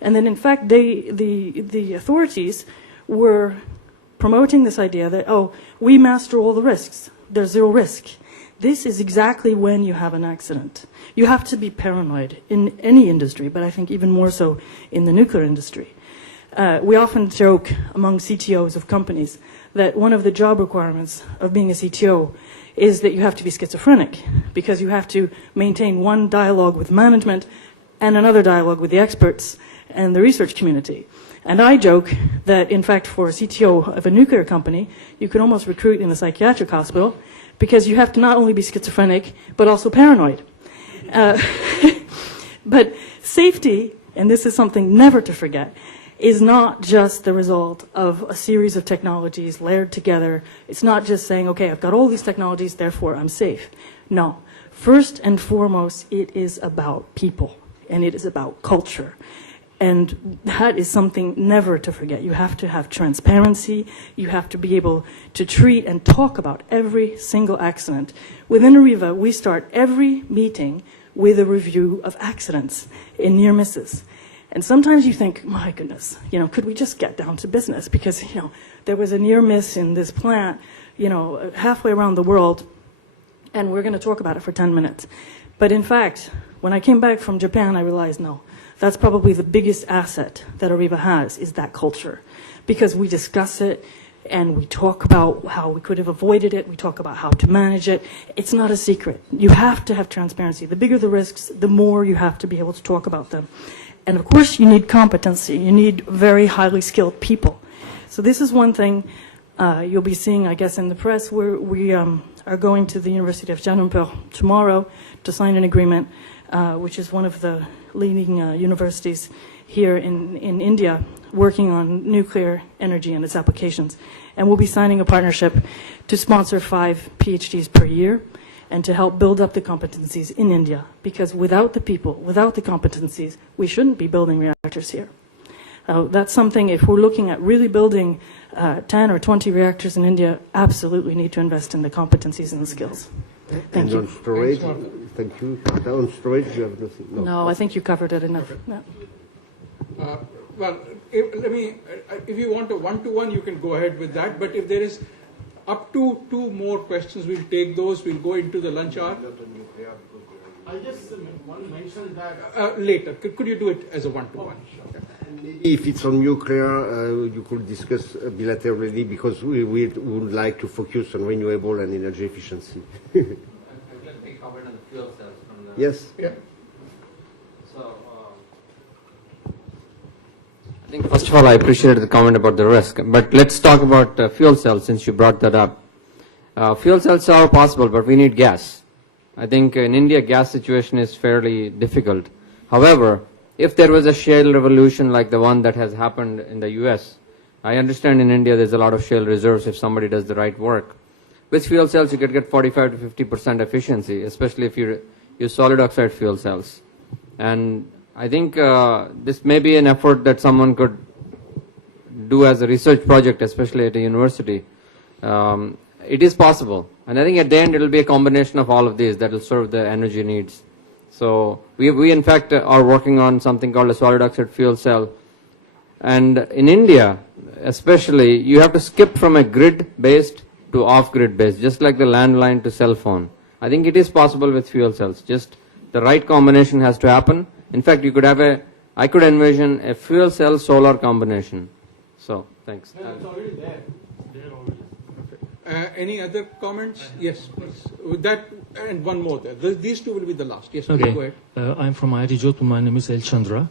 And then, in fact, the authorities were promoting this idea that, oh, we master all the risks. There's zero risk. This is exactly when you have an accident. You have to be paranoid in any industry, but I think even more so in the nuclear industry. We often joke among CTOs of companies that one of the job requirements of being a CTO is that you have to be schizophrenic, because you have to maintain one dialogue with management and another dialogue with the experts and the research community. And I joke that, in fact, for a CTO of a nuclear company, you can almost recruit in a psychiatric hospital, because you have to not only be schizophrenic, but also paranoid. But safety, and this is something never to forget, is not just the result of a series of technologies layered together. It's not just saying, okay, I've got all these technologies, therefore I'm safe. No. First and foremost, it is about people, and it is about culture. And that is something never to forget. You have to have transparency. You have to be able to treat and talk about every single accident. Within Arriva, we start every meeting with a review of accidents and near misses. And sometimes you think, my goodness, could we just get down to business? Because, there was a near miss in this plant, halfway around the world, and we're going to talk about it for 10 minutes. But in fact, when I came back from Japan, I realized, no, that's probably the biggest asset that Arriva has, is that culture. Because we discuss it, and we talk about how we could have avoided it, we talk about how to manage it. It's not a secret. You have to have transparency. The bigger the risks, the more you have to be able to talk about them. And of course, you need competency. You need very highly skilled people. So this is one thing you'll be seeing, I guess, in the press. We are going to the University of Jaipur tomorrow to sign an agreement, which is one of the leading universities here in India, working on nuclear energy and its applications. And we'll be signing a partnership to sponsor 5 PhDs per year, and to help build up the competencies in India. Because without the people, without the competencies, we shouldn't be building reactors here. That's something, if we're looking at really building 10 or 20 reactors in India, absolutely need to invest in the competencies and the skills. Thank you. On storage, thank you. On storage, you have nothing. No, I think you covered it enough. No. Well, if you want a one-to-one, you can go ahead with that. But if there is up to 2 more questions. We'll take those. We'll go into the lunch hour. I just want to mention that Later. Could you do it as a one-to-one? Maybe if it's on nuclear, you could discuss bilaterally, because we would like to focus on renewable and energy efficiency. Let me comment on the fuel cells from the... Yes. Yeah. So, I think first of all, I appreciated the comment about the risk, but let's talk about fuel cells since you brought that up. Fuel cells are possible, but we need gas. I think in India, gas situation is fairly difficult. However, if there was a shale revolution like the one that has happened in the US, I understand in India there's a lot of shale reserves if somebody does the right work. With fuel cells, you could get 45 to 50% efficiency, especially if you use solid oxide fuel cells. And I think this may be an effort that someone could do as a research project, especially at a university. It is possible. And I think at the end it will be a combination of all of these that will serve the energy needs. So we in fact are working on something called a solid oxide fuel cell. And in India, especially, you have to skip from a grid-based to off-grid based, just like the landline to cell phone. I think it is possible with fuel cells. Just the right combination has to happen. In fact, you could have I could envision a fuel cell solar combination. So, thanks. it's already there. They're already. Any other comments? Yes, please. With that, and one more there. These two will be the last. Yes, Okay. go ahead. I'm from IIT Jodhpur. My name is El Chandra.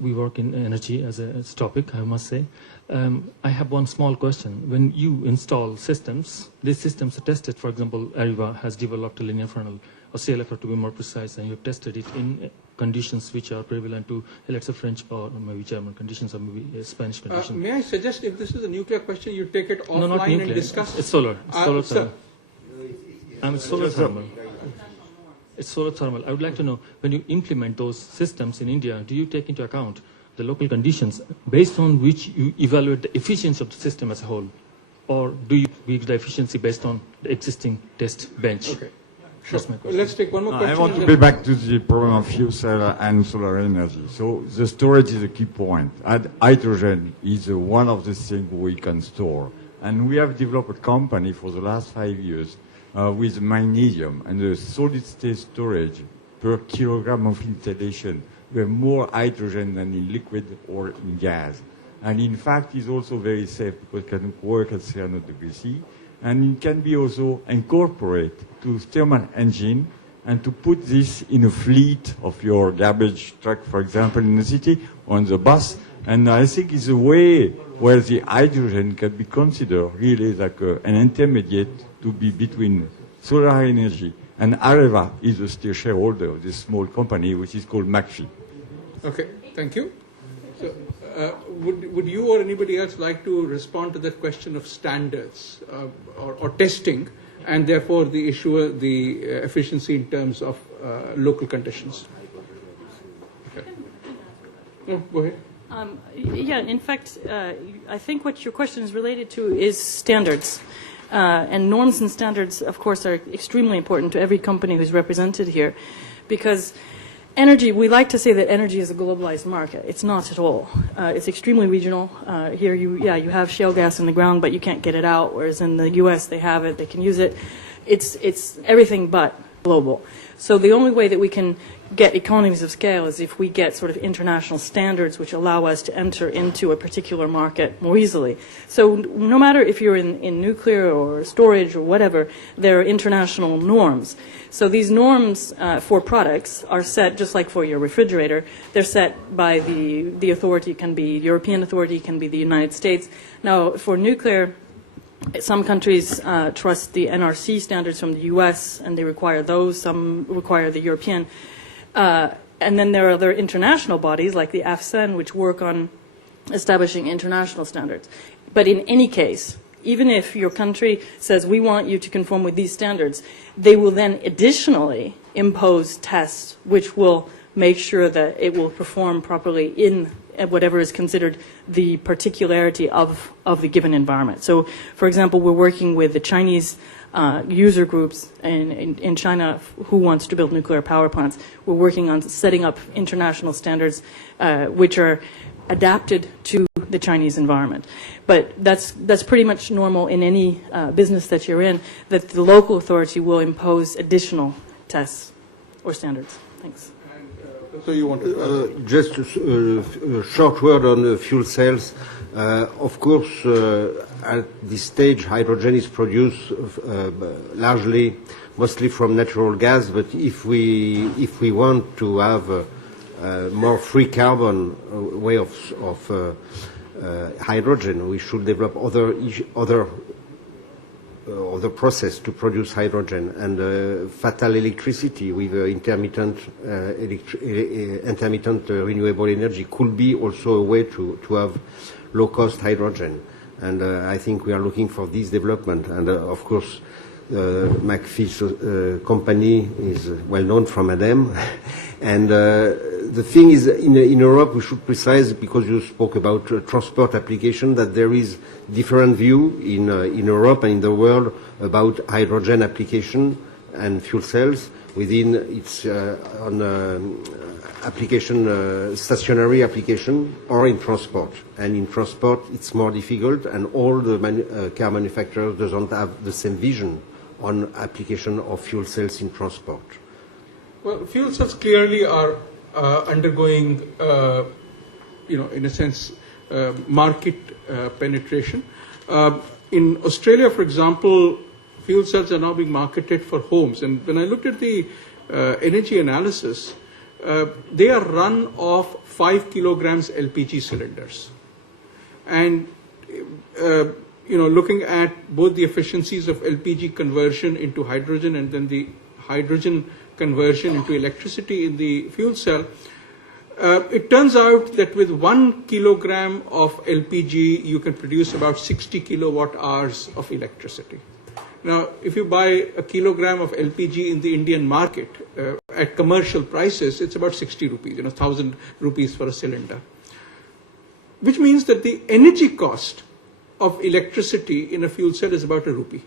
We work in energy as a topic, I must say. I have one small question. When you install systems, these systems are tested. For example, Areva has developed a linear funnel, or CLFR to be more precise, and you have tested it in conditions which are prevalent to, let's say, French or maybe German conditions or maybe Spanish conditions. May I suggest, if this is a nuclear question, you take it No, not offline nuclear. and discuss? It's solar. It's solar sir. thermal. It's solar thermal. It's solar thermal. I would like to know, when you implement those systems in India, do you take into account the local conditions based on which you evaluate the efficiency of the system as a whole? Or do you gauge the efficiency based on the existing test bench? Okay. That's my question. Let's take one more question. I want to be back to the problem of fuel cell and solar energy. So the storage is a key point. And hydrogen is one of the things we can store. And we have developed a company for the last 5 years with magnesium and the solid-state storage per kilogram of installation. We have more hydrogen than in liquid or in gas. And in fact, it's also very safe because it can work at 300 degrees C. And it can be also incorporated to thermal engine and to put this in a fleet of your garbage truck, for example, in the city, on the bus. And I think it's a way where the hydrogen can be considered really like an intermediate to be between solar energy. And Areva is a still shareholder of this small company, which is called McPhee. Okay, thank you. So, would you or anybody else like to respond to that question of standards or testing, and therefore the issue, the efficiency in terms of local conditions? Okay. No, go ahead. Yeah, in fact, I think what your question is related to is standards. And norms and standards, of course, are extremely important to every company who's represented here, because energy, we like to say that energy is a globalized market. It's not at all. It's extremely regional. Here, you have shale gas in the ground, but you can't get it out, whereas in the U.S. they have it, they can use it. It's everything but global. So the only way that we can get economies of scale is if we get sort of international standards which allow us to enter into a particular market more easily. So no matter if you're in nuclear or storage or whatever, there are international norms. So these norms for products are set just like for your refrigerator. They're set by the authority, can be European authority, can be the United States. Now for nuclear, some countries trust the NRC standards from the US and they require those, some require the European. And then there are other international bodies like the AFCEN, which work on establishing international standards. But in any case, even if your country says, we want you to conform with these standards, they will then additionally impose tests which will make sure that it will perform properly in whatever is considered the particularity of the given environment. So, for example, we're working with the Chinese user groups in China who wants to build nuclear power plants. We're working on setting up international standards which are adapted to the Chinese environment. But that's pretty much normal in any business that you're in, that the local authority will impose additional tests or standards. Thanks. So you want to just a short word on fuel cells. Of course, at this stage, hydrogen is produced mostly from natural gas. But if we want to have a more free carbon way of hydrogen, we should develop other process to produce hydrogen, and fatal electricity with intermittent renewable energy could be also a way to have low-cost hydrogen. And I think we are looking for this development. And of course, McPhee's company is well known from ADEME. And the thing is, in Europe, we should precise, because you spoke about transport application, that there is different view in Europe and in the world about hydrogen application and fuel cells. Within its on application, stationary application, or in transport. And in transport, it's more difficult, and all the car manufacturers doesn't have the same vision on application of fuel cells in transport. Well, fuel cells clearly are undergoing, in a sense, market penetration. In Australia, for example, fuel cells are now being marketed for homes. And when I looked at the energy analysis, they are run off 5 kilograms LPG cylinders. And, looking at both the efficiencies of LPG conversion into hydrogen and then the hydrogen conversion into electricity in the fuel cell, it turns out that with 1 kilogram of LPG, you can produce about 60 kilowatt hours of electricity. Now, if you buy a kilogram of LPG in the Indian market at commercial prices, it's about 60 rupees, 1,000 rupees for a cylinder. Which means that the energy cost of electricity in a fuel cell is about ₹1.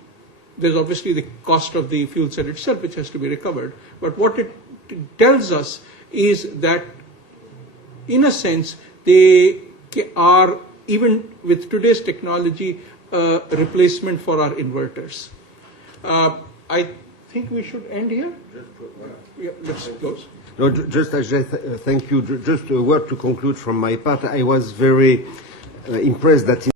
There's obviously the cost of the fuel cell itself, which has to be recovered. But what it tells us is that, in a sense, they are, even with today's technology, a replacement for our inverters. I think we should end here. Yeah, let's close. No, just Ajay, thank you. Just a word to conclude from my part. I was very impressed that